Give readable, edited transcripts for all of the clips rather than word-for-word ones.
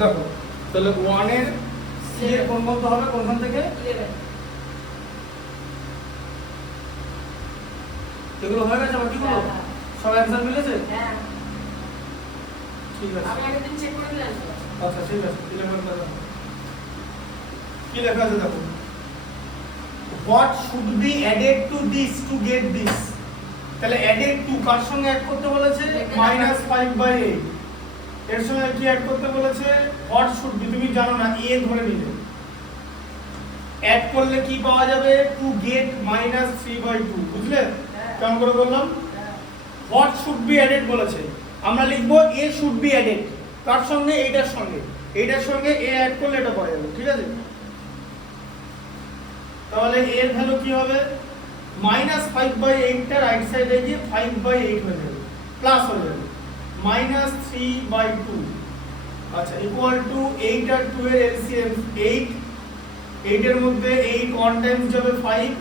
দেখো তাহলে 1 এর c এর কোন বলতে হবে কোনখান থেকে 11 এগুলো হয়ে গেছে বাকিগুলো সব অ্যানসার মিলেছে হ্যাঁ ঠিক আছে আমি আগের দিন চেক করে দিলাম আচ্ছা ঠিক আছে 11 দাও কি লেখা আছে দেখো what should be added to this to get this তাহলে added to কার সঙ্গে অ্যাড করতে বলেছে -5/8 এর সঙ্গে কি অ্যাড করতে বলেছে what should be তুমি জানো না a ধরে নিলে অ্যাড করলে কি পাওয়া যাবে to get -3/2 বুঝলে কেমন করে বললাম what should be added বলেছে আমরা লিখব a should be added কার সঙ্গে এইটার সঙ্গে a অ্যাড করলে এটা পাওয়া যাবে ঠিক আছে তাহলে এর ভ্যালু কি হবে -5/8 টা রাইট সাইডে গিয়ে 5/8 হয়ে যাবে প্লাস হয়ে যাবে -3/2 আচ্ছা ইকুয়াল টু 8 আর 2 এর এলসিএম 8 এর মধ্যে 8 1 টাইমস যাবে 5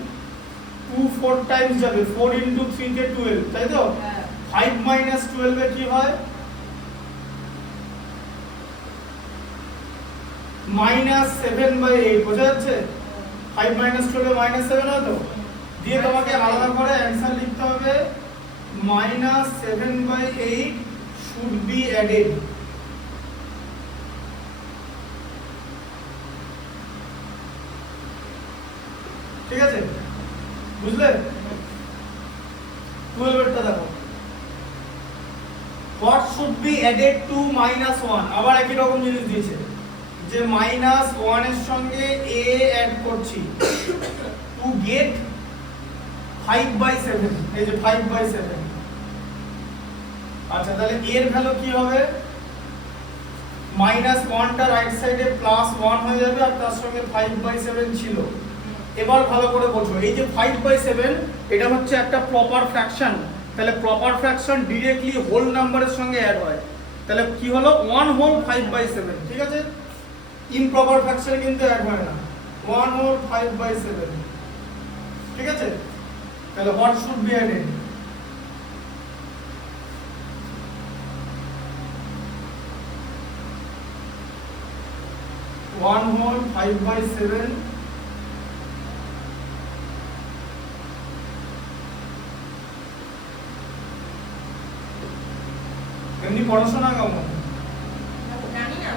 2 4 টাইমস যাবে 4 * 3 কে 12 তাই তো 5 - 12 এ কি হয় -7/8 বোঝা যাচ্ছে 5 - 12 এ -7 হয় তো দিয়ে তোমাকে আলাদা করে অ্যানসার লিখতে হবে -7/8 should be added ঠিক আছে বুঝলে 12 এরটা দেখো what should be added to -1 আবার একই রকম জিনিস দিয়েছে যে -1 এর সঙ্গে a অ্যাড করছি to get 5/7 এই যে 5/7 আচ্ছা তাহলে এর ভ্যালু কি হবে -1 টা রাইট সাইডে +1 হয়ে যাবে আর তার সঙ্গে 5/7 ছিল এবার ভালো করে বোঝো এই যে 5/7 এটা হচ্ছে একটা প্রপার ফ্র্যাকশন তাহলে প্রপার ফ্র্যাকশন डायरेक्टली হোল নাম্বারের সঙ্গে অ্যাড হয় তাহলে কি হলো 1 হোল 5/7 ঠিক আছে ইমপ্রপার ফ্র্যাকশন কিন্তু অ্যাড হয় না 1 হোল 5/7 ঠিক আছে তাহলে what should be added one whole 5/7 এমনি পড়াশোনা কেমন জানি না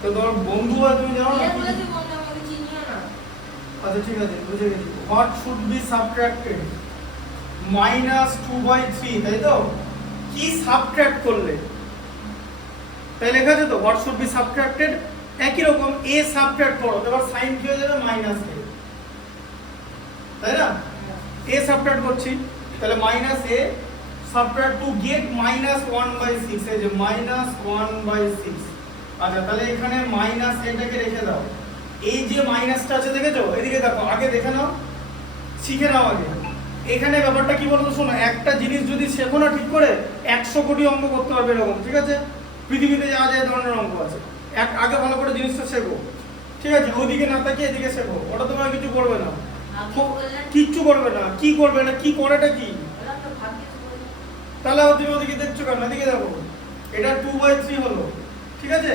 তো তোমার বন্ধু হয় তুমি জানো না কে বলেছে বন্ধু আমাকে চিনিও না আচ্ছা ঠিক আছে বুঝে গেছি what should be subtracted -2/3 তাই তো কি সাবট্রাক্ট করলে তাই লেখা আছে তো what should be subtracted একই রকম a সাবট্রাক্ট করো এবার সাইন কি হয়ে যাবে -a তাই না a সাবট্রাক্ট করছি তাহলে -a subtract to get -1/6 এই যে -1/6 আচ্ছা তাহলে এখানে এটাকে রেখে দাও এই যে মাইনাসটা আছে দেখেছো এদিকে দেখো আগে দেখে নাও শিখে নাও আগে এখানে ব্যাপারটা কি বলতো শোনো একটা জিনিস যদি শেখো না ঠিক করে 100 কোটি অঙ্ক করতে পারবে এরকম ঠিক আছে পৃথিবীতে যা যা ধরনের অঙ্ক আছে আগে ভালো করে জিনিসটা শেখো ঠিক আছে ওদিকে না তাকিয়ে এদিকে শেখো ওটা তোমার কিছু করবে না কিচ্ছু করবে না কি করবে না কি করেটা কি তাহলে তুমি ওদিকে দেখছো কেন এদিকে দেখো এটা 2/3 হলো ঠিক আছে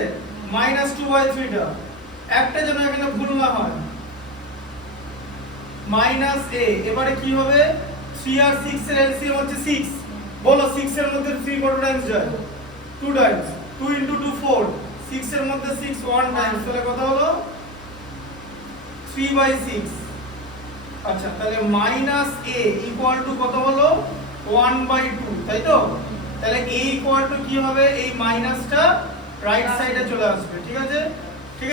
-2/3 টা একটা যেন এখানে ভুল না হয় -a এবারে কি হবে 3 আর 6 এর এলসিএম হচ্ছে 6 বলো 6 এর মধ্যে 3 কত টাইমস যায় 2 টাইমস 2 * 2 4 6 এর মধ্যে 6 1 টাইমস তাহলে কত হলো 3/6 আচ্ছা তাহলে -a ইকুয়াল টু কত হলো 1/2 তাই তো তাহলে a ইকুয়াল টু কি হবে এই মাইনাসটা রাইট সাইডে চলে আসবে ঠিক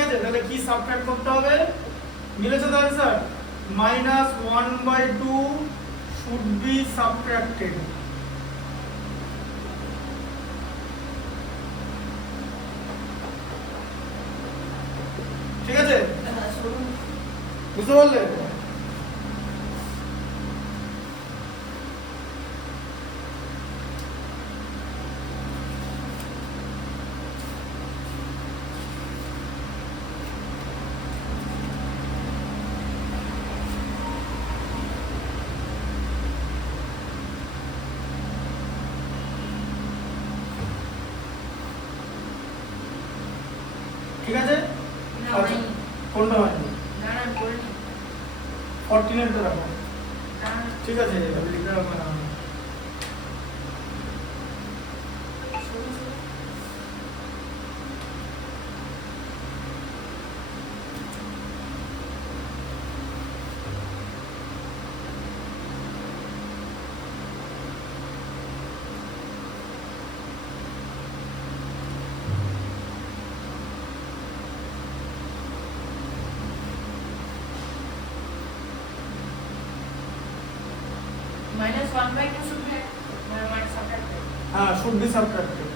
আছে তাহলে কি সাবট্রাক্ট করতে হবে মিলেছে তো आंसर -1/2 should be subtracted ঠিক আছে বুঝতে পারলে ঠিক আছে? না আচ্ছা, হয়নি। কোনটা হয়নি? না না করিনি। 14 এরটা রাখো। না না ঠিক আছে, আমি লিখে রাখবো না। শুরু শুরু। -1/2 should be minus subtracted. হ্যাঁ, শুড বি সাবট্রাক্টেড।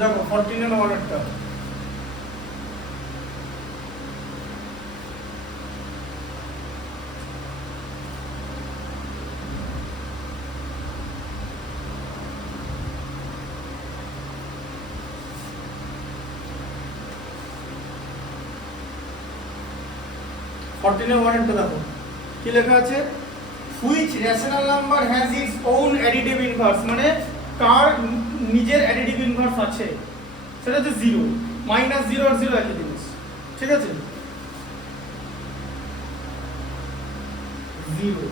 দেখো 14 এর অর্ডারটা। দেখো কি লেখা আছে, which rational number has its own additive inverse, মানে কার নিজের additive inverse আছে, সেটা হচ্ছে 0 -0 আর 0 একই জিনিস, ঠিক আছে? 0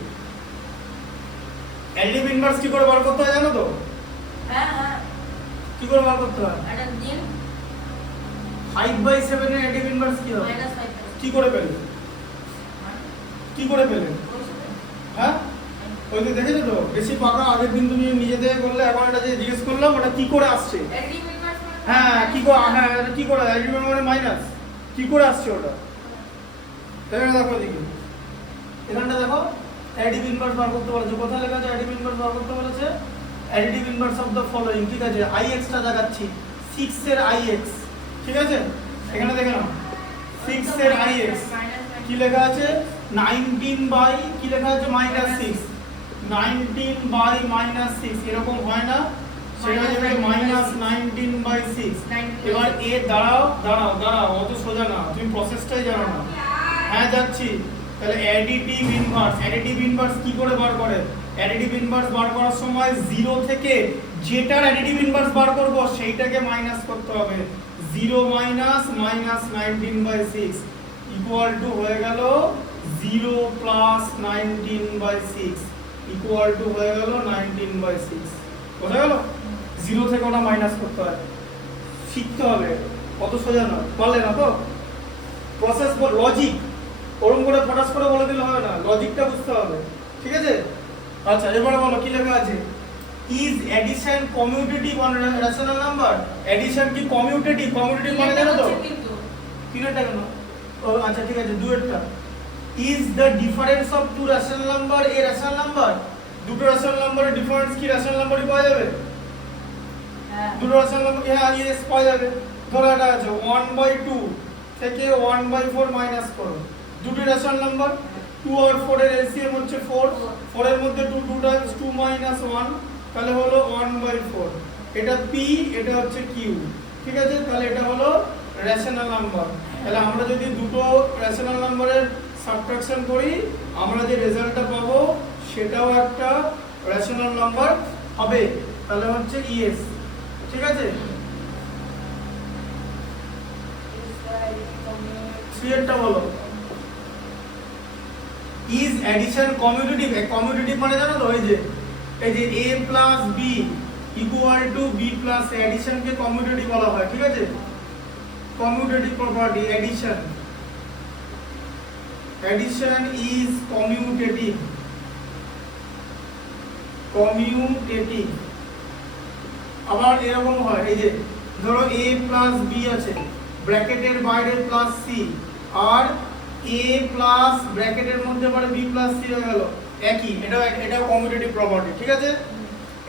additive inverse কি করে বার করতে হয় জানো তো? হ্যাঁ হ্যাঁ কি করে বার করতে হয়? এটা দিন 5/7 এর additive inverse কি হবে? -5 কি করে পেলেন? কি করে পেলেন? হ্যাঁ, ওই তো দেখেছো তো, বেশি পাকা আগের দিন তুমি নিজে থেকে করলে, এখন এটা যে জিজ্ঞেস করলাম ওটা কি করে আসছে। হ্যাঁ, কি করে, হ্যাঁ এটা কি করে, অ্যাডিটিভ মানে মাইনাস, কি করে আসছে ওটা? এখানে দেখো, দেখি এখানটা দেখো, অ্যাডিটিভ ইনভার্স বার করতে বলেছে, কোথায় লেখা আছে অ্যাডিটিভ ইনভার্স বার করতে বলেছে? Additive inverse of the following, ঠিক আছে? ix টা দেখাচ্ছি, 6 এর ix, ঠিক আছে? এখানে দেখে নাও 6 এর ix কি লেখা আছে, 19 বাই কি লেখা আছে, -6, 19 বাই -6, এরকম হয় না, সেটা যাবে -19/6। এবার এ দাঁড়াও দাঁড়াও দাঁড়াও, অত সোজা না, তুমি প্রসেসটাই জানো না। হ্যাঁ যাচ্ছি, তাহলে অ্যাডিটিভ ইনভার্স কি করে বার করে? অ্যাডিটিভ ইনভার্স বার করার সময় 0 থেকে যেটার অ্যাডিটিভ ইনভার্স বার করব সেইটাকে মাইনাস করতে হবে। 0 মাইনাস -19/6 ইকুয়াল টু হয়ে গেল 0 প্লাস 19/6 ইকুয়াল টু হয়ে গেল 19/6। বোঝা গেল? 0 থেকে ওটা মাইনাস করতে হয়, শিখতে হবে, কত সোজা না, পারলে না তো? প্রসেস লজিক ওরকম করে ফটাস করে বলে দিলে হবে না, লজিকটা বুঝতে হবে, ঠিক আছে? আচ্ছা, এবারে বলো কি লেখা আছে, is addition commutative on rational number? Addition কি কমিউটেটিভ? কমিউটেটিভ মানে জানো তো? তিনটা কেন? ও আচ্ছা ঠিক আছে, দুইটা। Is the difference of two rational number a rational number? দুটো রেশনাল নাম্বারের ডিফারেন্স কি রেশনাল নাম্বারই পাওয়া যাবে? হ্যাঁ দুটো রেশনাল নাম্বার, হ্যাঁ ইয়েস পাওয়া যাবে। ধরো এটা আছে 1/2 থেকে 1/4 মাইনাস করো, দুটো রেশনাল নাম্বার, 2 আর 4 এর এলসিএম হচ্ছে 4, 4 এর মধ্যে 2 টাইমস 2 - 1, তাহলে হলো 1/4। এটা পি, এটা হচ্ছে কিউ, ঠিক আছে? তাহলে এটা হলো রেশনাল নাম্বার। তাহলে আমরা যদি দুটো রেশনাল নাম্বারের সাবট্রাকশন করি, আমরা যে রেজাল্টটা পাবো সেটাও একটা রেশনাল নাম্বার হবে, তাহলে হচ্ছে ইএস, ঠিক আছে? 3 এরটা বলো, ইজ এডিশন কমিউটেটিভ? কমিউটেটিভ মানে জানো তো, এই যে a plus b equal to b plus a, এডিশনকে কমিউটেটিভ বলা হয়, ঠিক আছে? Commutative property addition, addition is commutative, commutative. আবার এরকম হয়, এই যে ধরো a প্লাস b আছে, ব্র্যাকেটের বাইরে প্লাস c, আর a প্লাস ব্র্যাকেটের মধ্যে পড়ে b প্লাস c হয়ে গেল, একই, এটাও কমিউটেটিভ প্রপার্টি, ঠিক আছে?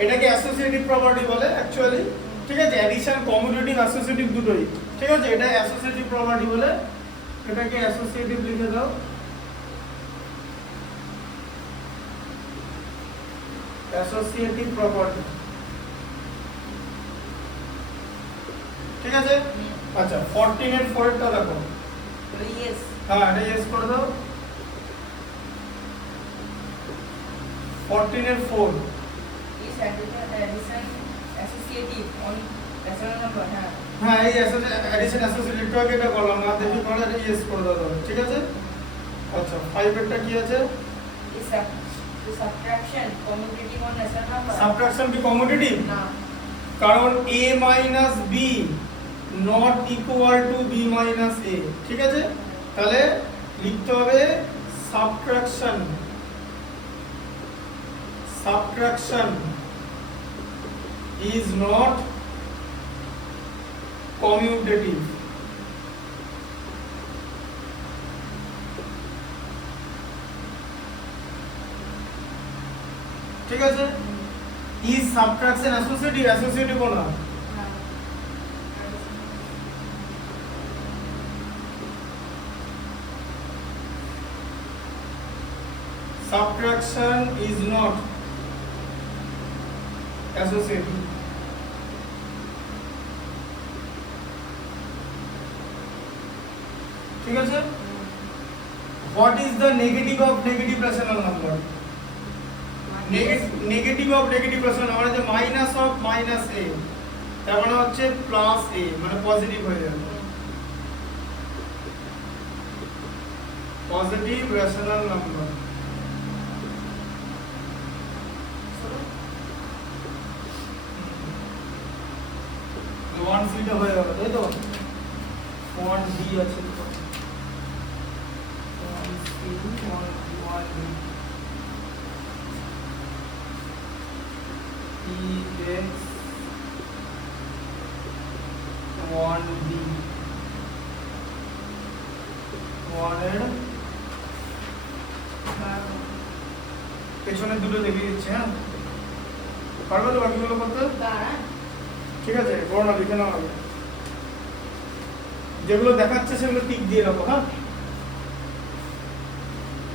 এটাকে অ্যাসোসিয়েটিভ প্রপার্টি বলে অ্যাকচুয়ালি, ঠিক আছে? এডিশন কমিউটেটিভ অ্যাসোসিয়েটিভ দুটোই, ঠিক আছে? এটা অ্যাসোসিয়েটিভ প্রপার্টি বলে, এটাকে অ্যাসোসিয়েটিভ লিখে দাও, অ্যাসোসিয়েটিভ প্রপার্টি, ঠিক আছে? আচ্ছা, 14 এর 4 টা দেখো, ইয়েস হ্যাঁ এটা ইয়েস করে দাও। 14 এর 4 is addition associative on rational number. হ্যাঁ হ্যাঁ এই অ্যাডিশন অ্যাসোসিয়েটেড একটু আগে এটা করলাম না দেখি করে ইয়েস করে দাও তাহলে, ঠিক আছে। আচ্ছা 5 এরটা কি আছে? is subtraction commutative on lesser number? Subtraction কি কমিউটেটিভ? না। কারণ a minus b not equal to b minus a, ঠিক আছে। তাহলে লিখতে হবে সাবট্রাকশন is not commutative। ঠিক আছে। is subtraction associative না? Subtraction is not associative। ঠিক আছে। What is the negative of negative rational number? Negative of negative rational number যে minus of minus a, তার মানে হচ্ছে plus a, মানে পজিটিভ হয়ে যাবে। Positive rational number। ওয়ান সিটা হয়ে গেল তাই তো, ওয়ান ডি আছে তো, one C one D E X one D ওয়ানের পেছনে দুটো দেখিয়ে দিচ্ছে। হ্যাঁ পারবে তো বাকিগুলো করতে? ঠিক আছে করোনা লিখে নাও আগে, যেগুলো দেখাচ্ছে সেগুলো টিক দিয়ে রাখো। হ্যাঁ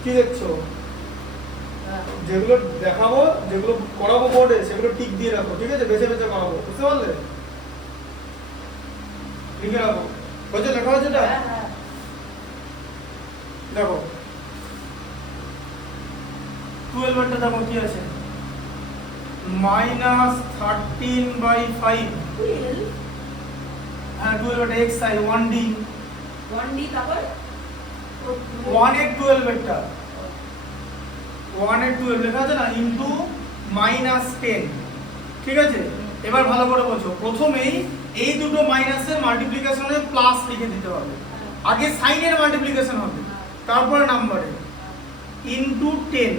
কি দেখছো? যেগুলো দেখাবো যেগুলো করাবো বোর্ডে সেগুলো টিক দিয়ে রাখো, ঠিক আছে, বেছে বেছে করাবো, বুঝতে পারলে? লিখে রাখো। হচ্ছে লেখা হচ্ছে এটা? দেখো 12 এরটা দেখো কি আছে, -13/5। হ্যাঁ 12 এটা x i 1d 1d তারপর 1 এর 12 এটা 1 এর 12 লেখা আছে না, ইনটু -10। ঠিক আছে, এবার ভালো করে বোঝো। প্রথমেই এই দুটো মাইনাসের মাল্টিপ্লিকেশনে প্লাস লিখে দিতে হবে। আগে সাইনের মাল্টিপ্লিকেশন হবে, তারপরে নাম্বারে ইনটু 10।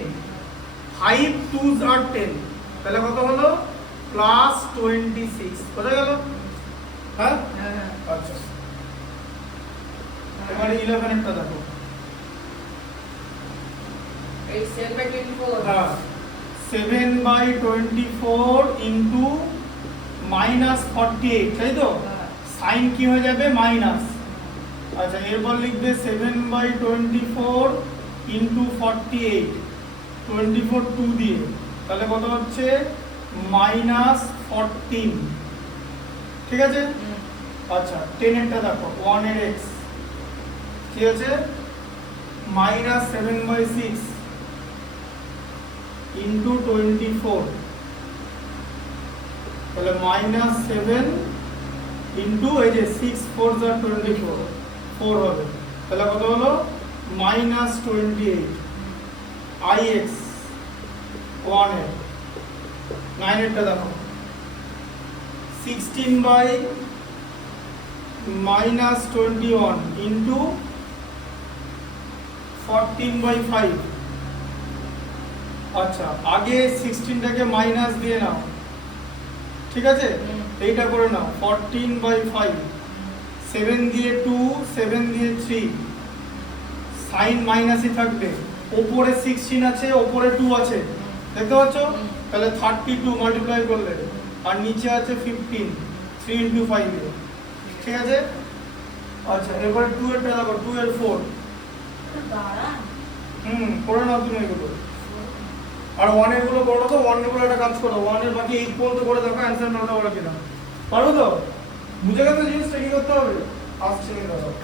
5 2s are 10, তাহলে কত হলো? +26। বোঝা গেল? হ্যাঁ আচ্ছা এবারে 11 একটা দেখো। এই 7/24। হ্যাঁ 7/24 ইনটু -48, তাই তো? সাইন কি হয়ে যাবে? মাইনাস। আচ্ছা এরপর লিখবে 7/24 ইনটু 48, 24 2 দিয়ে, তাহলে কত হচ্ছে? -14। ঠিক আছে। আচ্ছা 10 এরটা দেখো, 1 এর x কি আছে? -7/6 ইনটু 24, তাহলে -7 ইনটু এই যে 6 4s are 24, 4 হবে, তাহলে কত হলো? -28। ix 1 এর 9 এরটা দেখো, 16/-21 ইনটু 14/5। আচ্ছা আগে 16টাকে মাইনাস দিয়ে নাও, ঠিক আছে, এইটা করে নাও। 14/5, 7 দিয়ে 2, 7 দিয়ে 3, সাইন মাইনাসই থাকবে। উপরে 16 আছে, উপরে 2 আছে, দেখতে পাচ্ছ? তাহলে 32 মাল্টিপ্লাই করলে, আর নিচে আছে 15, 3 ইনটু 5 এ, ঠিক আছে। আচ্ছা এবারে 2 এরটা দেখো, 2 এর 4। করে নাও তুমি এগুলো। আর 1 এর গুলো করো তো, 1 এর গুলো একটা কাজ করো, 1 এর বাকি 8 পর্যন্ত করে দেখো অ্যানসার নাও ওরা কিনা পারো তো? বুঝে গেছো জিনিসটা কি করতে হবে? আসছে না দাও।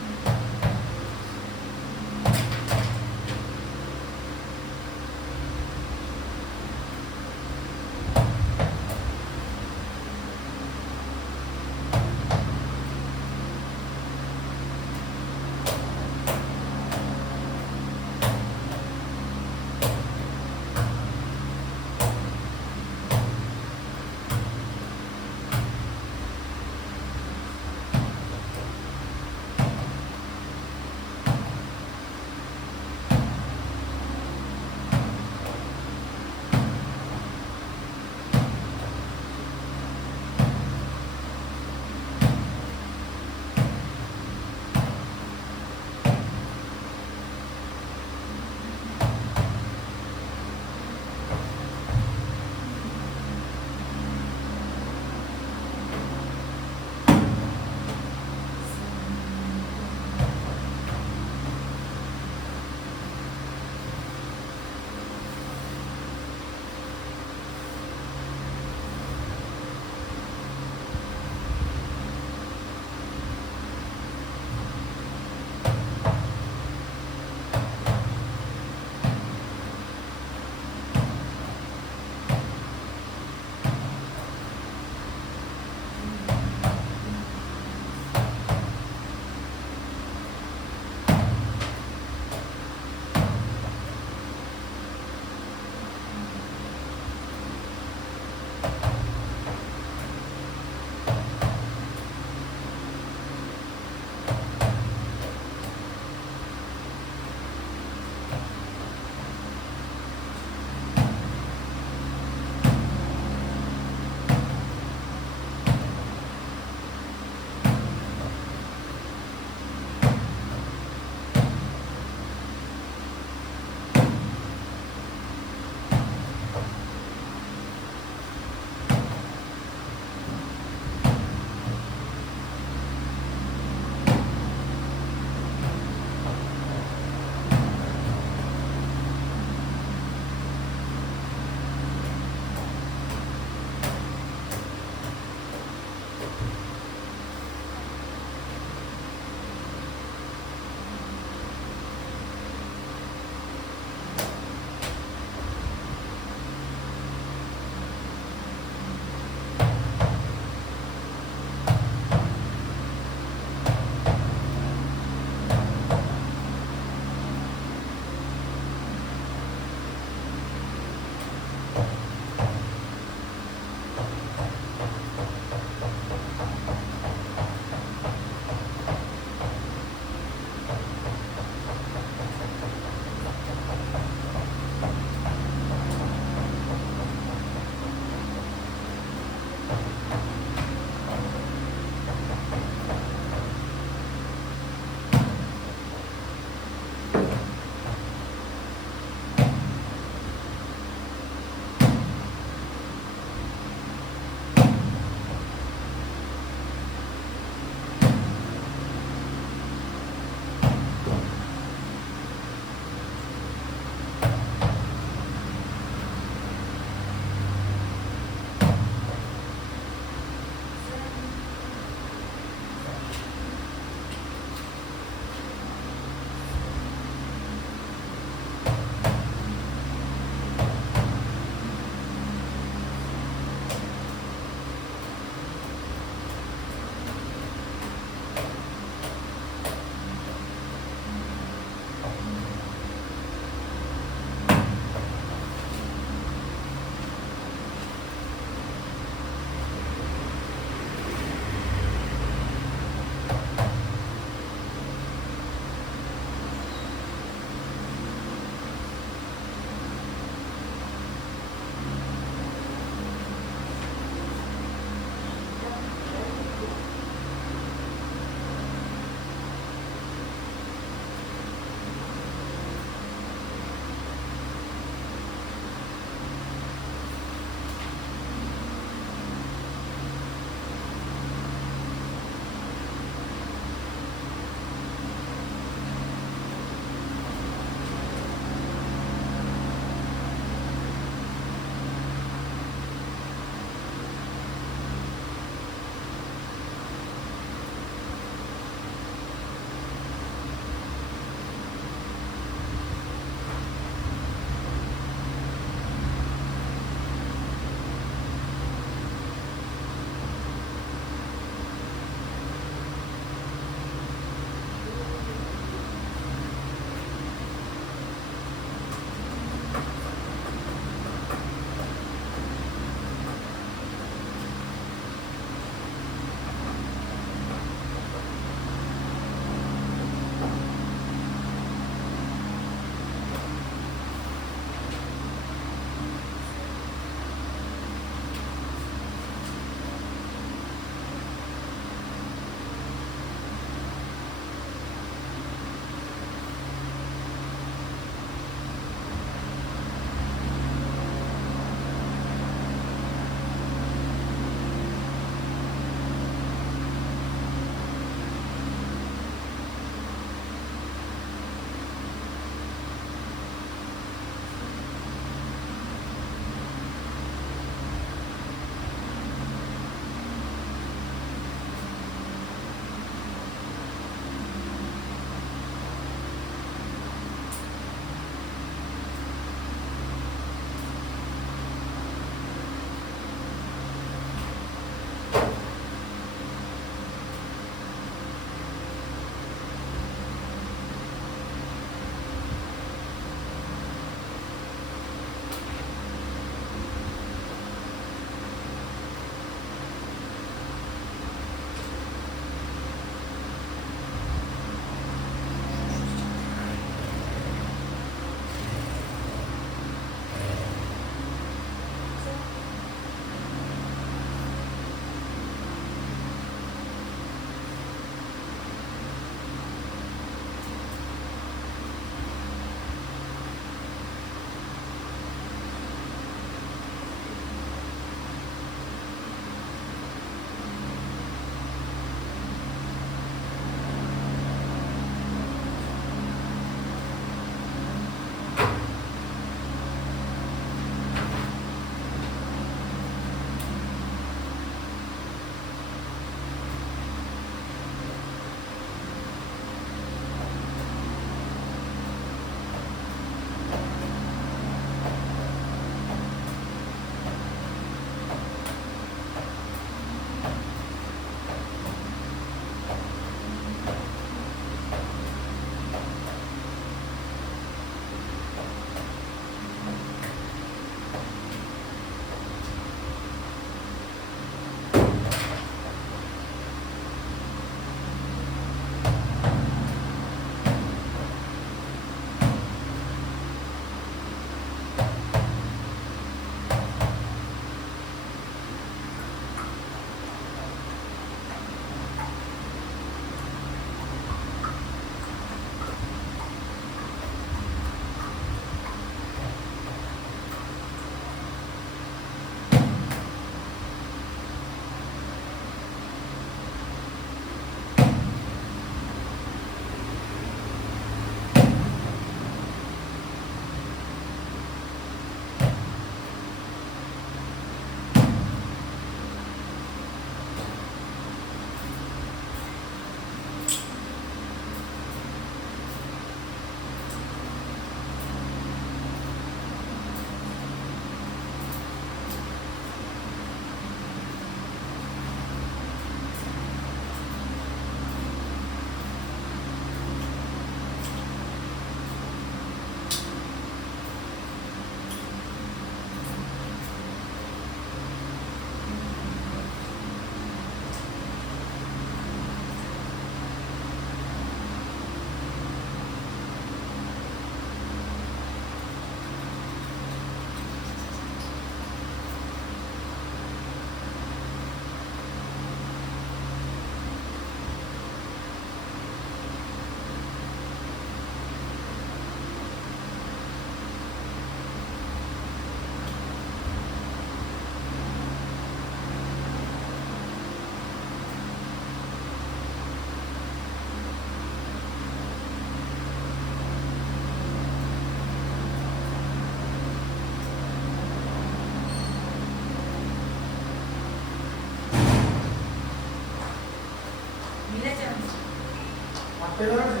এটা আছে?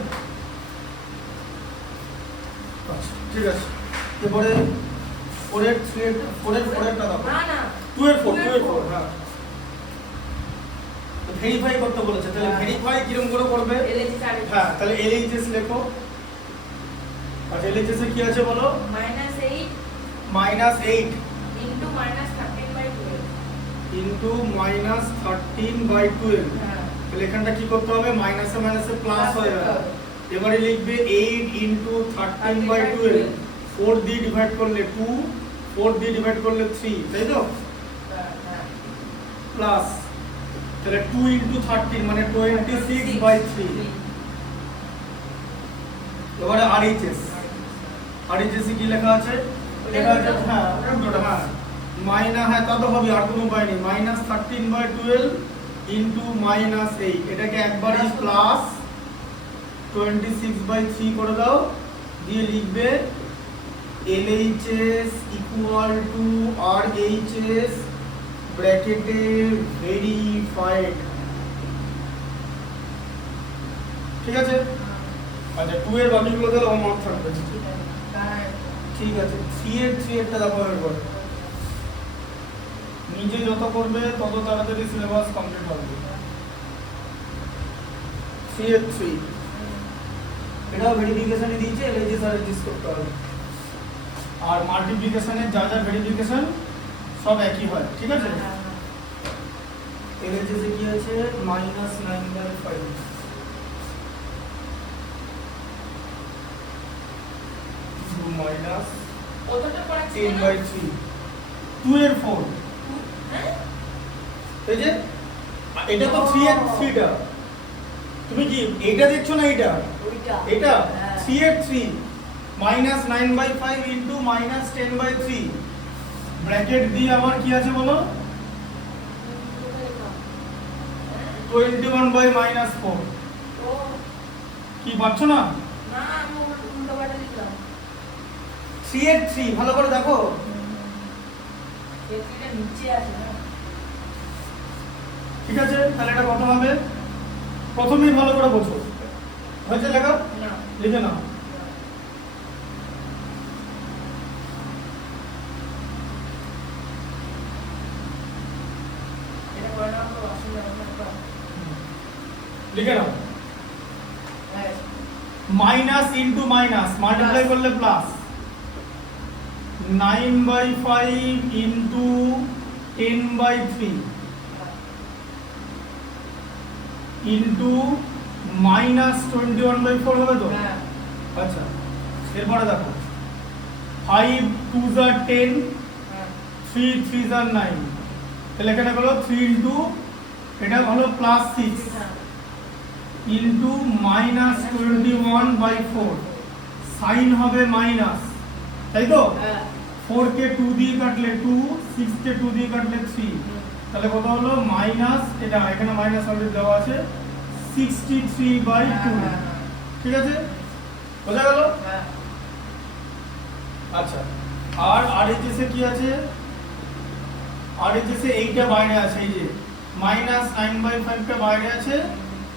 আচ্ছা, ঠিক আছে। এরপরে 4 এর 3 এর 4 এর 4 এরটা দাও। না না 2 এর 4 হ্যাঁ। ভেরিফাই করতে বলেছে, তাহলে হ্যাঁ। ভেরিফাই কিরকম করে করবে? LHS আর হ্যাঁ, তাহলে LHS লেখো। আচ্ছা, LHS এ কি আছে বলো? -8 -8 into -13/12 ইনটু -13/12। হ্যাঁ তাহলে এখানটা কি করতে হবে? মাইনাসে মাইনাসে প্লাস হয়ে গেল। এবারে লিখবে 8 ইনটু 13/12। 4 দিয়ে ডিভাইড করলে 2, 4 দিয়ে ডিভাইড করলে 3, তাই তো? হ্যাঁ প্লাস তাহলে 2 ইনটু 13 মানে 26/3। এবারে RHS এ কি লেখা আছে? লেখা আছে হ্যাঁ উল্টোটা, হ্যাঁ মাইনাস, হ্যাঁ তা তো হবে, আর কোনো উপায় নেই। -13/12 ইনটু -8, এটাকে একবারই প্লাস 26/3 করে দাও, দিয়ে লিখবে LHS ইকুয়াল টু RHS ব্র্যাকেটে ভেরিফাইড। ঠিক আছে? আচ্ছা, 2 এর বাকিগুলো তাহলে হোমওয়ার্ক থাকবে। ঠিক আছে, 3 এরটা দেখো একবার। নিজে যত করবে তত তাড়াতাড়ি সিলেবাস কমপ্লিট হবে। 3 এটাও ভেরিফিকেশনে দিয়েছে, LHS আর RHS করতে হবে। আর মাল্টিপ্লিকেশনে যা যা ভেরিফিকেশন সব একই হয়, ঠিক আছে? LHS এ কি আছে? -9/5 মাইনাস কতটা পড়াচ্ছি 10/3। 2 এর 4, হ্যাঁ এই যে এটা তো 3 এর 3টা, তুমি কি এইটা দেখছো না? এইটা ওইটা এটা হ্যাঁ 3 এর 3 -9/5 ইনটু -10/3 ব্র্যাকেট দিয়ে আমার কি আছে বলো? 21/-4। ও কি পাচ্ছ না? না আমি উল্টো পাল্টা লিখলাম 3 এর 3 ভালো করে দেখো। এটা নিচে আছে না ঠিক আছে, তাহলে এটা কত হবে? প্রথমেই ভালো করে বোঝো। হয়েছে লেখা? না লিখে নাও। এটা করে নাও তো আসলে আমরা লিখে নাও। হ্যাঁ মাইনাস ইনটু মাইনাস মাল্টিপ্লাই করলে প্লাস 9/5 ইনটু 10/3 ইনটু -21/4 হবে তো? হ্যাঁ আচ্ছা, এরপরে দেখো 5 2s are 10, হ্যাঁ 3 3s are 9। তাহলে এখানে হলো 3 ইনটু এটা হলো +6 হ্যাঁ ইনটু -21/4। সাইন হবে মাইনাস, তাই তো? হ্যাঁ 4 কে 2 দিয়ে কাটলে 2, 6 কে 2 দিয়ে কাটলে 3, তাহলে কত হলো? মাইনাস, এটা এখানে মাইনাস অলরেডি দেওয়া আছে, 63/2। ঠিক আছে, বোঝা গেল? হ্যাঁ আচ্ছা, আর RHS এ কি আছে? RHS এ এইটা বাইরে আছে, এই যে -9/5 টা বাইরে আছে,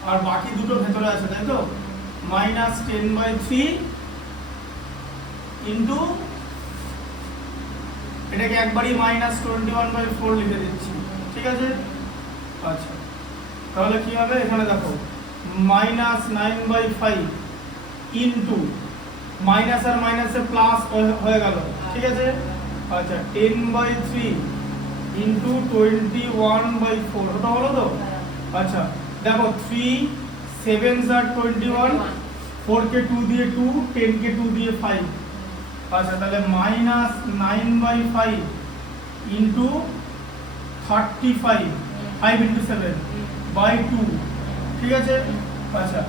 আর বাকি দুটো ভেতরে আছে, তাই তো? -10/3 ইনটু এটাকে একবারই -21/4 লিখে দিচ্ছি। ঠিক আছে? আচ্ছা, তাহলে কি হবে? এখানে দেখো -9/5 ইনটু মাইনাস আর মাইনাসে প্লাস হয়ে গেল। ঠিক আছে? আচ্ছা, 10/3 ইনটু 21/4 ওটা হলো তো? আচ্ছা, দেখো 3 7s are 21, 4 কে 2 দিয়ে 2, 10 কে 2 দিয়ে 5। আচ্ছা, তাহলে -9/5 ইনটু 35, 5 ইনটু 7 বাই 2। ঠিক আছে? আচ্ছা,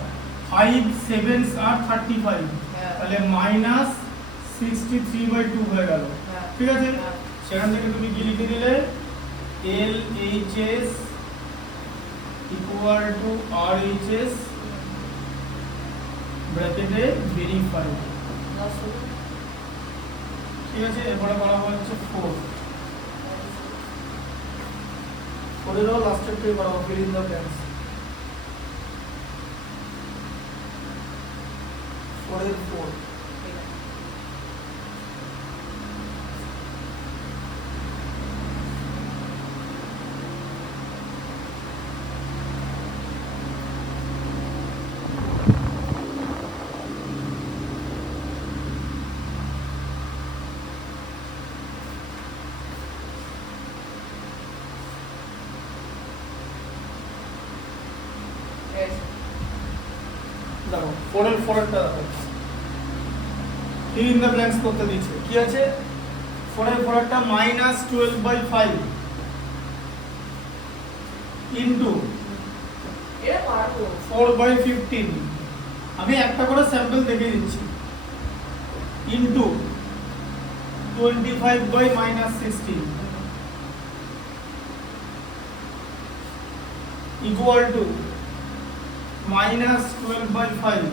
5 7s are 35, তাহলে -63/2 হয়ে গেল। ঠিক আছে? সেখান থেকে তুমি কি লিখে দিলে? LHS ইকুয়াল টু RHS ব্র্যাকেটে ভেরিফাইড। ঠিক আছে, এরপরে করা হচ্ছে 4। 4 এরও লাস্টের থেকে করা হবে, ফিল ইন দ্য ব্ল্যাঙ্কস। 4 4 ঠিক আছে। Yes. দেখো 4 এর 4 টা দেখো ইন দ্য ব্ল্যাঙ্কস করতে দিয়েছে কি আছে 4 এর 4 টা -12/5 ইনটু এটা পারবো 4/15 আমি একটা করে স্যাম্পল দেখিয়ে দিচ্ছি ইনটু 25/-16 equal to -12/5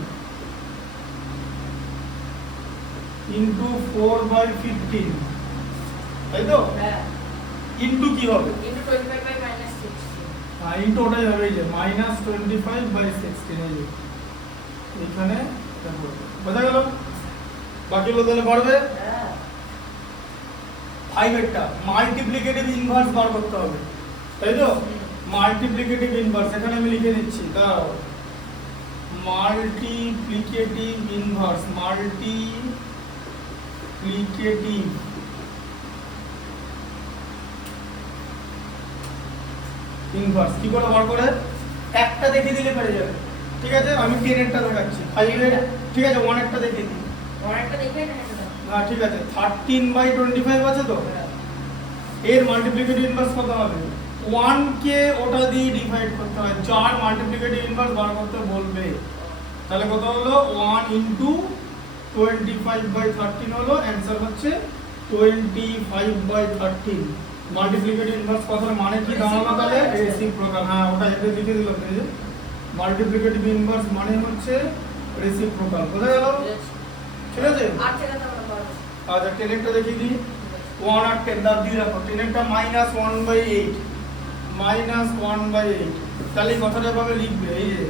into 4/15 তাই তো হ্যাঁ ইনটু কি হবে into 25/-16 হ্যাঁ ইনটু ওটাই হবে এই যে -25/16 এই যে এখানে এটা করবে বোঝা গেল বাকিগুলো তাহলে পড়বে হ্যাঁ 5 এরটা মাল্টিপ্লিকেটিভ ইনভার্স বার করতে হবে তাই তো মাল্টিপ্লিকেটিভ ইনভার্স এখানে আমি লিখে দিচ্ছি দাও মাল্টিপ্লিকেটিভ ইনভার্স মাল্টিপ্লিকেটিভ ইনভার্স কি করে বার করে একটা দেখিয়ে দিলে পেরে যাবে ঠিক আছে আমি 10 এরটা দেখাচ্ছি 5 এর ঠিক আছে 1 এরটা দেখিয়ে দিই অনেকটা দেখে না এটা হ্যাঁ ঠিক আছে 13/25 আছে তো এর মাল্টিপ্লিকেটিভ ইনভার্স কত হবে 1 কে ওটা দিয়ে ডিভাইড করতে হয় যার মাল্টিপ্লিকেটিভ ইনভার্স বার করতে বলবে তাহলে কত হলো 1 ইনটু 25/13 হলো অ্যানসার হচ্ছে 25/13 মাল্টিপ্লিকেটিভ ইনভার্স কথার মানে কি দাঁড়ালো তাহলে রেসিপ্রোকাল হ্যাঁ ওটা এটা লিখে দিলাম এই যে মাল্টিপ্লিকেটিভ ইনভার্স মানে হচ্ছে রেসিপ্রোকাল বোঝা গেল ঠিক আছে আর থেকে তো আমরা পারবো আচ্ছা 10 এরটা দেখিয়ে দিই 1 আর 10 দাও দিয়ে রাখো 10 এরটা -1/8 -1/8 তাহলে এই কথাটা এভাবে লিখবে এই যে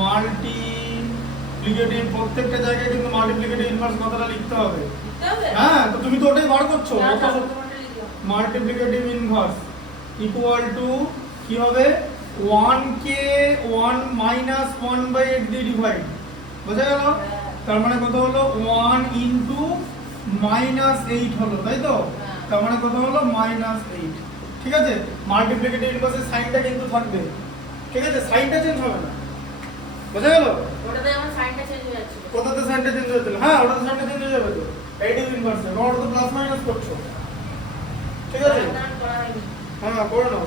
মাল্টিপ্লিকেটিভ প্রত্যেকটা জায়গায় কিন্তু মাল্টিপ্লিকেটিভ ইনভার্স কথাটা লিখতে হবে লিখতে হবে হ্যাঁ তো তুমি তো ওটাই বার করছো না ওটা তোমারটা লিখলাম মাল্টিপ্লিকেটিভ ইনভার্স ইকুয়াল টু কি হবে 1 কে 1 -1/8 দিয়ে ডিভাইড বোঝা গেল তার মানে কত হলো 1 ইনটু -8 হলো তাই তো তার মানে কত হলো -8 ঠিক আছে মাল্টিপ্লিকেটিভ ইনভার্সের সাইনটা কিন্তু থাকবে ঠিক আছে সাইনটা চেঞ্জ হবে না বোঝা গেল ওটাতে আমার সাইনটা চেঞ্জ হয়ে যাচ্ছে কোথাতে সাইনটা চেঞ্জ হয়ে যাবে হ্যাঁ ওটাতে সাইনটা চেঞ্জ হয়ে যাবে তো এডিভ ইনভার্সে ওটা তো প্লাস মাইনাস করছো ঠিক আছে করা হয়নি হ্যাঁ করে নাও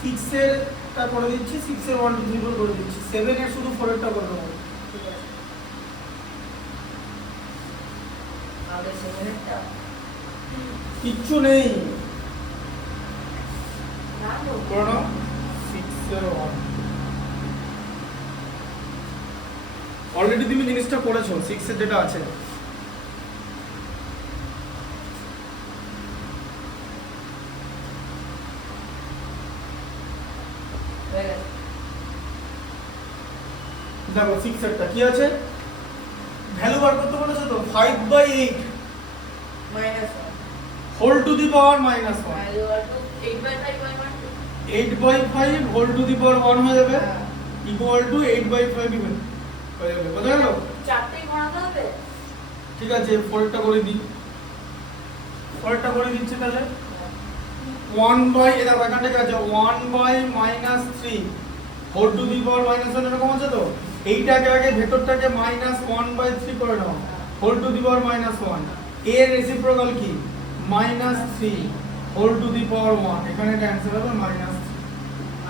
6 এর টা করে দিচ্ছি 6 এর 1 2 3 করে দিচ্ছি 7 এর শুধু 4 এরটা করে দেবো ঠিক আছে আগে সেভেনটা কিচ্ছু নেই না তো করে নাও 6 এর 1 অলরেডি তুমি জিনিসটা করেছো 6 এর যেটা আছে হয়ে গেছে দেখো 6 এরটা কি আছে ভ্যালু বার করতে বলেছো তো 5/8 -1 whole to the power -1 8/5 8/5 whole to the power 1 হয়ে যাবে হ্যাঁ। ইকুয়াল টু 8/5 ইকুয়াল হয়ে যাবে বোঝা গেল চারটেই বানাতে হবে ঠিক আছে 4 টা করে দিই 4 টা করে দিচ্ছি তাহলে 1 এটা এখান থেকে আছে 1/-3 হোল টু দি পাওয়ার -1 এরকম আছে তো এইটাকে আগে ভেতরটাকে -1/3 করে নাও হোল টু দি পাওয়ার -1 এর রেসিপ্রোকাল কি -3 হোল টু দি পাওয়ার 1 এখানে এটা অ্যানসার হবে -3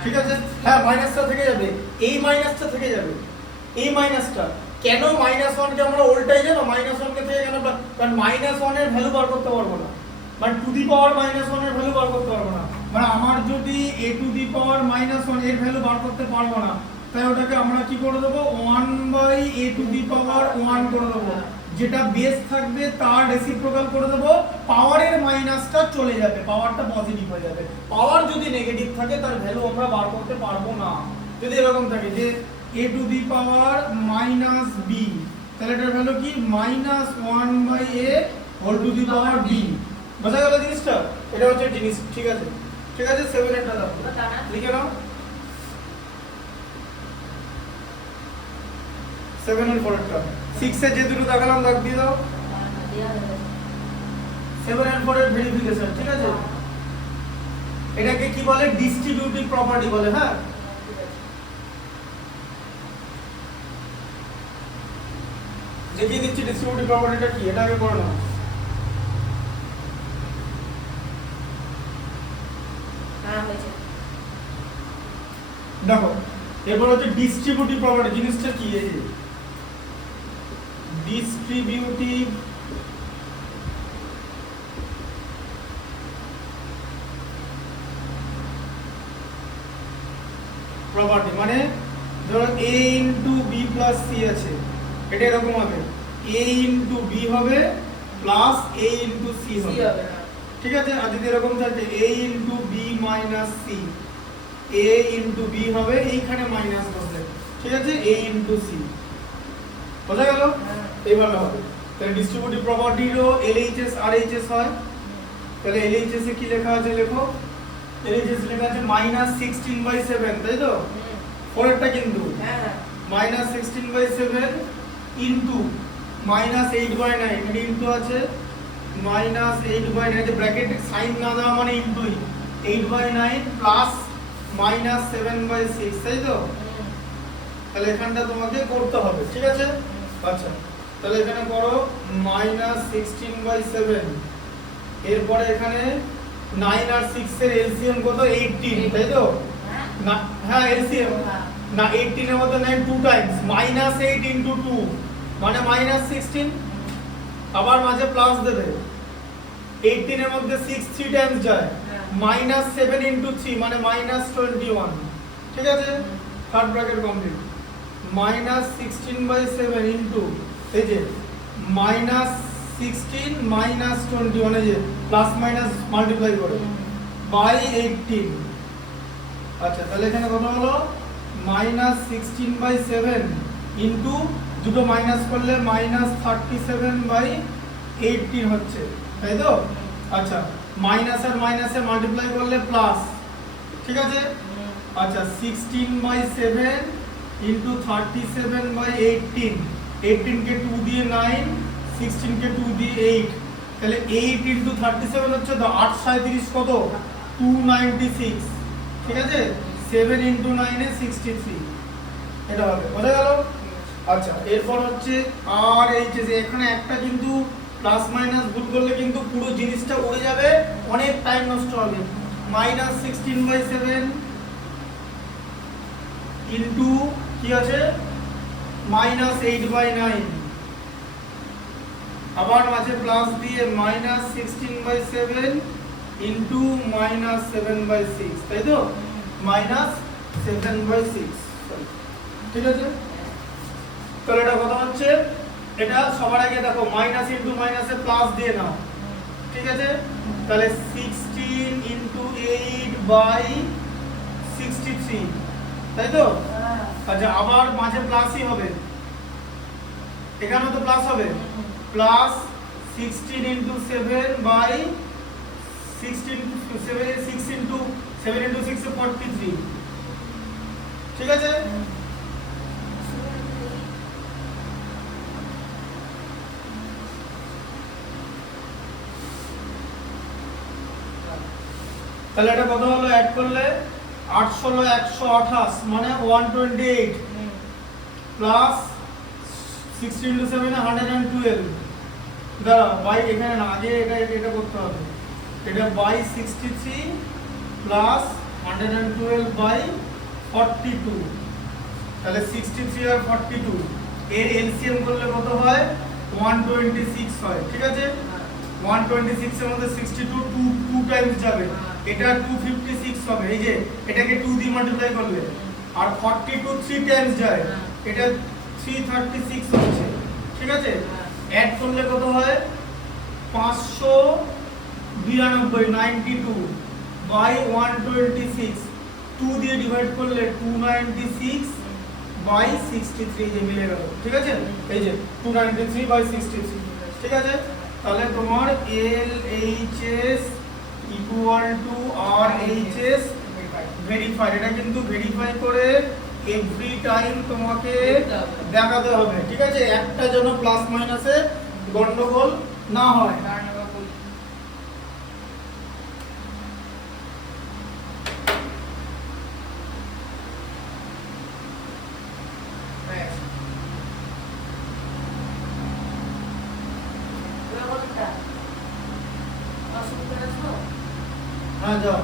ঠিক আছে হ্যাঁ মাইনাসটা থেকে যাবে এই মাইনাসটা থেকে যাবে এই মাইনাসটা কেন -1 কে আমরা উল্টাই জানো -1 কে থেকে কেন কারণ -1 এর ভ্যালু বার করতে পারবো না মানে টু দি পাওয়ার -1 এর ভ্যালু বার করতে পারবো না মানে আমার যদি a টু দি পাওয়ার -1 এর ভ্যালু বার করতে পারবো না তাই ওটাকে আমরা কি করে দেব 1/a টু দি পাওয়ার 1 করে দেব যেটা বেস থাকবে তার রেসিপ্রোকাল করে দেব পাওয়ারের মাইনাসটা চলে যাবে পাওয়ারটা পজিটিভ হয়ে যাবে পাওয়ার যদি নেগেটিভ থাকে তার ভ্যালু আমরা বার করতে পারবো না যদি এরকম থাকে যে a to the power minus b, তাহলে এটার ভ্যালু কি minus one by a whole to the power b. বোঝা গেল জিনিসটা? এটা হচ্ছে জিনিস, ঠিক আছে? ঠিক আছে, 7 এরটা দাও, লিখে নাও 7 এর পরেরটা। 6 এর যে দুটো দেখালাম দাগ দিয়ে দাও। 7 এর পরের ভেরিফিকেশন, ঠিক আছে? এটাকে কি বলে? ডিস্ট্রিবিউটিভ প্রপার্টি বলে। হ্যাঁ, দেখিয়ে দিচ্ছি ডিস্ট্রিবিউটিভ প্রপার্টিটা কি, এটা আগে করে নাও। দেখো, এরপর হচ্ছে ডিস্ট্রিবিউটিভ প্রপার্টি। জিনিসটা কি? এই যে ডিস্ট্রিবিউটিভ প্রপার্টি মানে ধরো a into b plus c আছে, এটা এরকম হবে a ইনটু b হবে প্লাস a ইনটু c হবে, ঠিক আছে? আর যদি এরকম থাকে a into b minus c, a into b হবে, এইখানে মাইনাস বসবে, ঠিক আছে? a ইনটু c, বোঝা গেল? এইভাবে হবে। তাহলে ডিস্ট্রিবিউটিভ প্রপার্টিরও LHS RHS হয়। তাহলে LHS এ কি লেখা আছে লেখো। LHS লেখা আছে -16/7, তাই তো? পরেরটা কিন্তু -16/7 ইনটু -8/9, এখানে ইনটু আছে -8/9, যে ব্র্যাকেটে সাইন না দেওয়া মানে ইনটুই, 8/9 প্লাস -7/6, তাই তো? তাহলে এখানটা তোমাকে করতে হবে, ঠিক আছে? আচ্ছা, তাহলে এখানে করো -16/7, এরপরে এখানে 9 আর 6 এর এলসিএম কত? 18, তাই তো? না, হ্যাঁ এলসিএম না, 18 এর মধ্যে 9 2 টাইমস, -8 ইনটু 2 মানে -16, আবার মাঝে প্লাস দেবে। 18 এর মধ্যে 6 3 টাইমস যায়, -7 ইনটু 3 মানে -21, ঠিক আছে? Third bracket complete. -16/7 ইনটু এই যে -16 -21, এই যে প্লাস মাইনাস মাল্টিপ্লাই করে বাই 18। আচ্ছা, তাহলে এখানে কত হলো? -16/7 ইনটু দুটো মাইনাস করলে -37/18 হচ্ছে, তাই তো? আচ্ছা, মাইনাস আর মাইনাসে মাল্টিপ্লাই করলে প্লাস, ঠিক আছে? আচ্ছা, 16/7 ইনটু 37/18, 18 কে 2 দিয়ে 9, 16 কে 2 দিয়ে 8, তাহলে 8 ইনটু 37 হচ্ছে তো 8 37 কত? 296, ঠিক আছে? 7 ইনটু 9 এ 63, এটা হবে, বোঝা গেল? আচ্ছা, এরপর হচ্ছে আর এই যে এখানে একটা কিন্তু প্লাস মাইনাস ভুল করলে কিন্তু পুরো জিনিসটা উড়ে যাবে, অনেক টাইম নষ্ট হবে। -16/7 ইনটু কি আছে? -8/9, আবার মাঝে প্লাস দিয়ে -16/7 ইনটু -7/6, তাই তো? -7/6, ঠিক আছে? তাহলে এটা কত হচ্ছে? এটা সবার আগে দেখো মাইনাস ইনটু মাইনাসে প্লাস দিয়ে নাও, ঠিক আছে? তাহলে 16 ইনটু 8/63, তাই তো? আচ্ছা, আবার মাঝে প্লাসই হবে, এখানেও তো প্লাস হবে, প্লাস 16 ইনটু 7/16, 6 ইনটু 7 ইনটু 6 এ 43, ঠিক আছে? তাহলে এটা কত হলো? অ্যাড করলে 8 16 128 মানে 128 প্লাস 16 ইনটু 7 এ 112, দাঁড়া বাই, এখানে না, আগে এটা করতে হবে, এটা বাই 63 প্লাস 112/42, তাহলে 63 আর 42 এর এলসিএম করলে কত হয়? 126 হয়, ঠিক আছে? 126 এর মধ্যে 62 2 টাইমস যাবে, এটা 256 হবে, এই যে এটাকে 2 দিয়ে মাল্টিপ্লাই করলে, আর 42 3 টাইমস যায়, এটা 336 হচ্ছে, ঠিক আছে? অ্যাড করলে কত হয়? 592 92 বাই 126, 2 দিয়ে ডিভাইড করলে 296 বাই 63 যে মিলে গেল, ঠিক আছে? এই যে 293 বাই 63, ঠিক আছে? তাহলে তোমার LHS equal to RHS verify, এটা কিন্তু ভেরিফাই করে এভরি টাইম তোমাকে দেখাতে হবে, ঠিক আছে? একটা যেন প্লাস মাইনাসে গন্ডগোল না হয়। হ্যাঁ যাও।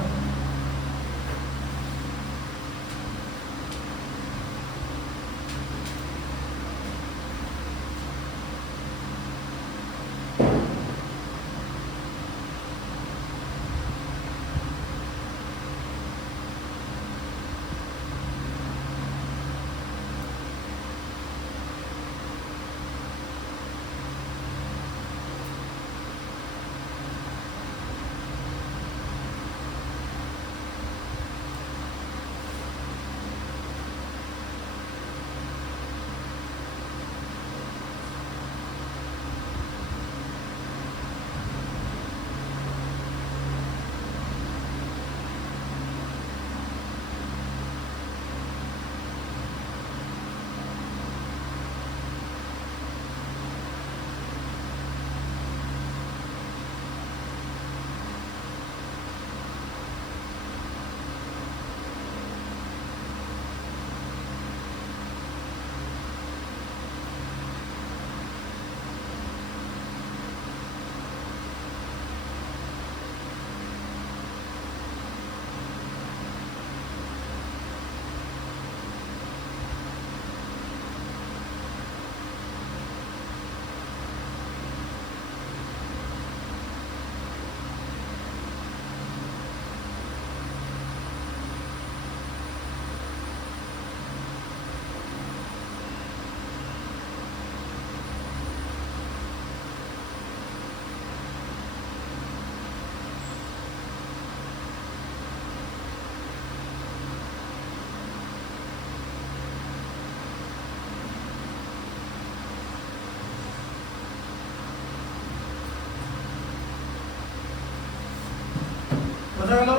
বোঝা গেল?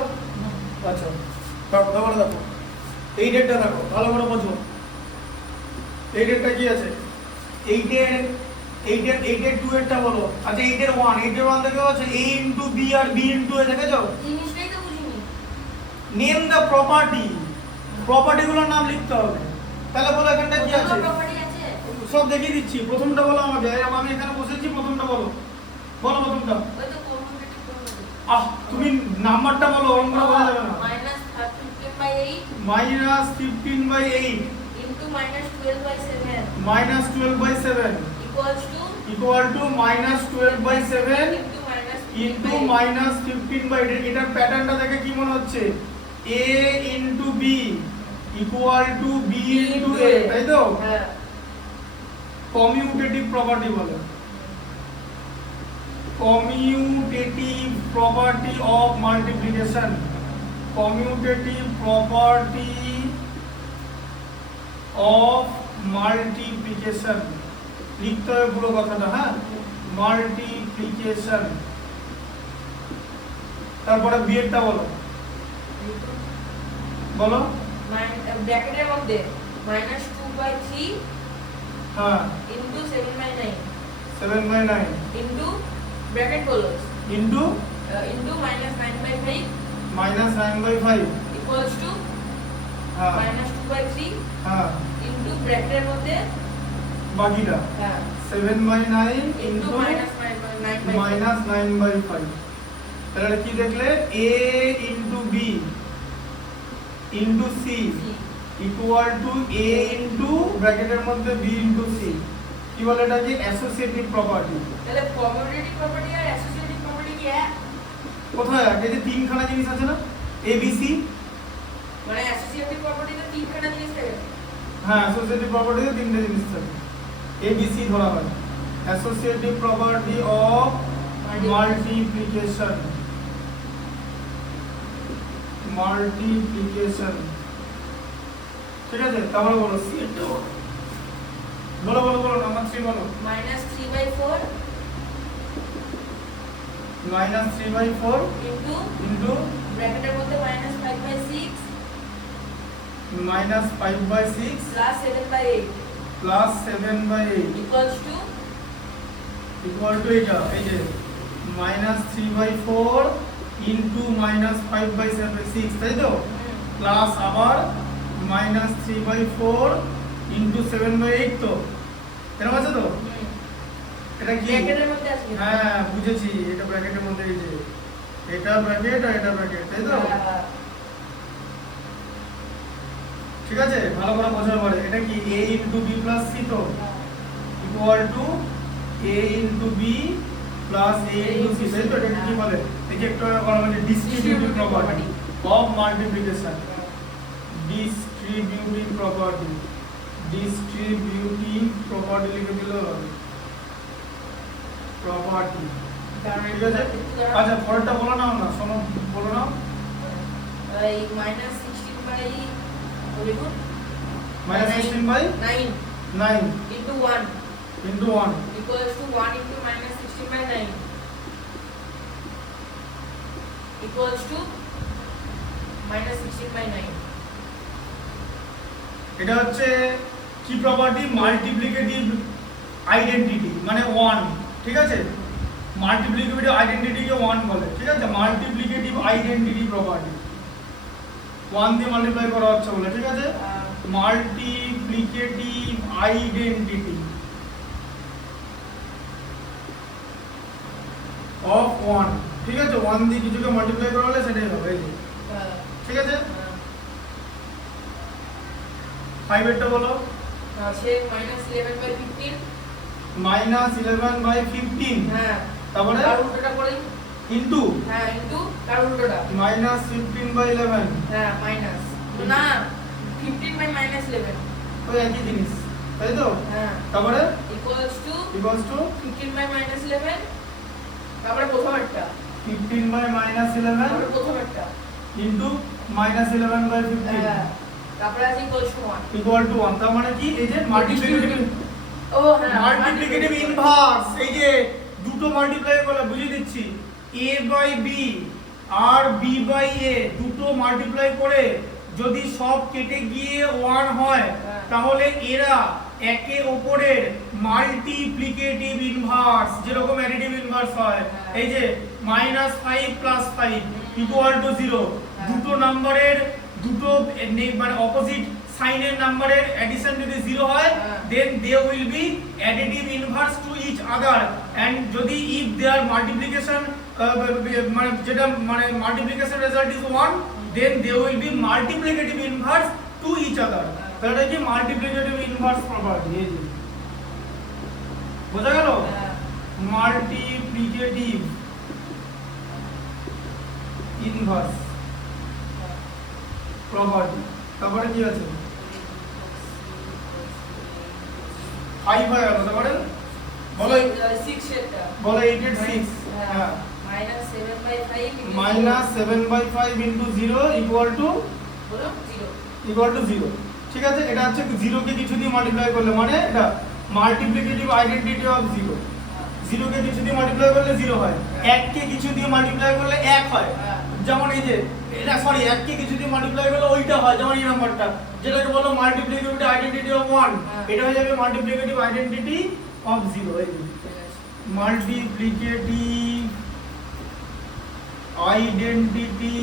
আচ্ছা, ভালো করে দেখো, এই ডেটটা দেখো, ভালো করে বোঝো। এই ডেটটা কি আছে? 8 এর 2 এরটা বলো। আচ্ছা 8 এর 1 দেখো আছে a ইনটু b আর b ইনটু a, দেখেছো? জিনিসটাই তো বুঝিনি। নেম দা প্রপার্টি, প্রপার্টিগুলোর নাম লিখতে হবে। তাহলে বলো এখানটা কি আছে? প্রপার্টি আছে, সব দেখিয়ে দিচ্ছি। প্রথমটা বলো আমাকে, আমি এখানে বসেছি, প্রথমটা বলো, বলো প্রথমটা। ওই তো কমিউনিটি প্রপার্টি। তুমি নাম্বারটা বলো, অঙ্কটা বলা যাবে না। -15/8 minus 15/8 into -12/7 -12/7 equals to minus 12/7 into minus 15/8। এটার প্যাটার্নটা দেখে কি মনে হচ্ছে? a into b equal to b into a, তাই তো? হ্যাঁ। কমিউটেটিভ প্রপার্টি বলে, commutative property of multiplication, commutative property of multiplication লিখতে হবে পুরো কথাটা, হ্যাঁ? মাল্টিপ্লিকেশন। তারপরে বি এরটা বলো, বলো। ব্র্যাকেটের মধ্যে -2/3 হ্যাঁ, into 7/9 7/9 into bracket close into into -9/5 -9/5 equals to হ্যাঁ -2/3 হ্যাঁ, into ব্র্যাকেটের মধ্যে বাকিটা হ্যাঁ 7/9 into ইনটু -9/5 -9/5। তাহলে কি দেখলে? a into b into c equal to a into ব্র্যাকেটের মধ্যে b ইনটু c। কি বলে এটা? কি অ্যাসোসিয়েটিভ প্রপার্টি। তাহলে কমিউটেটিভ প্রপার্টি আর অ্যাসোসিয়েটিভ প্রপার্টি কি এক? কোথায়? এই যে তিনখানা জিনিস আছে না, a b c। মানে অ্যাসোসিয়েটিভ প্রপার্টিতে তিনখানা জিনিস থাকে। হ্যাঁ, অ্যাসোসিয়েটিভ প্রপার্টিতে তিনটে জিনিস থাকে, a b c ধরা হয়। Associative property of multiplication, multiplication ঠিক আছে, তারপরে বলো সি এর টা বলো বলো বলো নাম্বার 3 বলো। -3/4 -3/4 ইনটু ব্র্যাকেটের মধ্যে -5/6 -5/6 +7/8 plus 7/8 equals to equal to এটা এই যে -3/4 ইনটু -5/6 তাই তো, প্লাস আবার -3/4 ইনটু 7/8 তো এরকম আছে তো, এটা কি ব্র্যাকেটের মধ্যে আছে হ্যাঁ বুঝেছি, এটা ব্র্যাকেটের মধ্যে এই যে এটা ব্র্যাকেট আর এটা ব্র্যাকেট তাই তো, ঠিক আছে ভালো করে বোঝার পরে এটা কি a into b plus c তো equal to a into b plus a into c তাই তো, এটা কি বলে এই যে একটা বলা মানে distributive property of multiplication, distributive property লিখে দিল প্রপার্টি, ঠিক আছে। আচ্ছা পরেরটা বলো না না শোনো বলো না, এই -16/9 -16/9 into 1 into 1 equals to 1 into -16/9 equals to -16/9. এটা হচ্ছে কি প্রপার্টি, মাল্টিপ্লিকেটিভ আইডেন্টিটি মানে 1, ঠিক আছে মাল্টিপ্লিকেটিভ আইডেন্টিটিকে 1 বলে, ঠিক আছে মাল্টিপ্লিকেটিভ আইডেন্টিটি প্রপার্টি 1 দিয়ে মাল্টিপ্লাই করা হচ্ছে বলে, ঠিক আছে মাল্টিপ্লিকেটিভ আইডেন্টিটি অফ 1, ঠিক আছে 1 দিয়ে কিছুকে মাল্টিপ্লাই করা হলে সেটাই হবে এই যে, ঠিক আছে 5 এরটা বলো, আছে -11/15 -11/15 হ্যাঁ তারপরে আর উল্টোটা করি ইনটু হ্যাঁ ইনটু আর উল্টোটা -15/11 হ্যাঁ মাইনাস না 15/-11 ওই একই জিনিস তাই তো, হ্যাঁ তারপরে equals to 15/-11 তারপরে প্রথম একটা 15/-11 তারপরে প্রথম একটা ইনটু -11/15 হ্যাঁ তারপরে আছে equals to 1 ইকুয়াল টু 1, তার মানে কি এই যে মাল্টিপ্লিকেটিভ ও হ্যাঁ মাল্টিপ্লিকেটিভ ইনভার্স, এই যে দুটো মাল্টিপ্লাই করলে বুঝিয়ে দিচ্ছি a বাই b আর b বাই a দুটো মাল্টিপ্লাই করে যদি সব কেটে গিয়ে 1 হয় তাহলে এরা একে অপরের মাল্টিপ্লিকেটিভ ইনভার্স, যেরকম অ্যাডিটিভ ইনভার্স হয় এই যে -5 + 5 = 0, দুটো নাম্বারের দুটো মানে অপোজিট সাইনের নাম্বারের অ্যাডিশন যদি 0 হয় then they will be additive inverse to each other, and যদি ইফ দেয়ার মাল্টিপ্লিকেশন মানে যেটা মানে multiplication result is 1 then they will be multiplicative inverse to each other, তাহলে এটা কি মাল্টিপ্লিকেটিভ ইনভার্স প্রপার্টি এই যে বোঝা গেল মাল্টিপ্লিকেটিভ ইনভার্স প্রপার্টি, তারপরে কি আছে 5 হয়ে গেল, তারপরে বলো 6 এটা বলো 8 এর 6 হ্যাঁ -7/5 into 0 equal to বলো 0, ঠিক আছে এটা হচ্ছে 0 কে কিছু দিয়ে মাল্টিপ্লাই করলে মানে এটা মাল্টিপ্লিকেটিভ আইডেন্টিটি অফ 0, 0 কে কিছু দিয়ে মাল্টিপ্লাই করলে 0 হয়, 1 কে কিছু দিয়ে মাল্টিপ্লাই করলে 1 হয়, যেমন এই যে এটা সরি 1 কে কিছু দিয়ে মাল্টিপ্লাই করলে ওইটা হয়, যেমন এই নাম্বারটা যেটাকে বলো মাল্টিপ্লিকেটিভ আইডেন্টিটি অফ 1, এটা হয়ে যাবে মাল্টিপ্লিকেটিভ আইডেন্টিটি অফ 0, এই যে মাল্টিপ্লিকেটিভ আইডেন্টিটি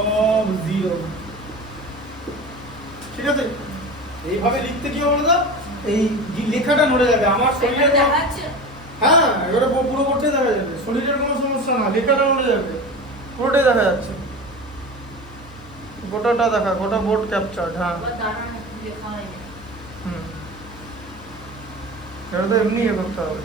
অফ 0, ঠিক আছে এইভাবে লিখতে কি হবে না এই লেখাটা নড়ে যাবে আমার শরীরের দেখাচ্ছে হ্যাঁ এটা পুরো করতে দেখা যাবে, শরীরের কোনো সমস্যা না, লেখাটা নড়ে যাবে পুরোটাই দেখা যাচ্ছে, গোটাটা দেখা গোটা বোর্ড ক্যাপচার্ড হ্যাঁ দানা লেখা হয়নি এটা তো এমনি করতে হবে।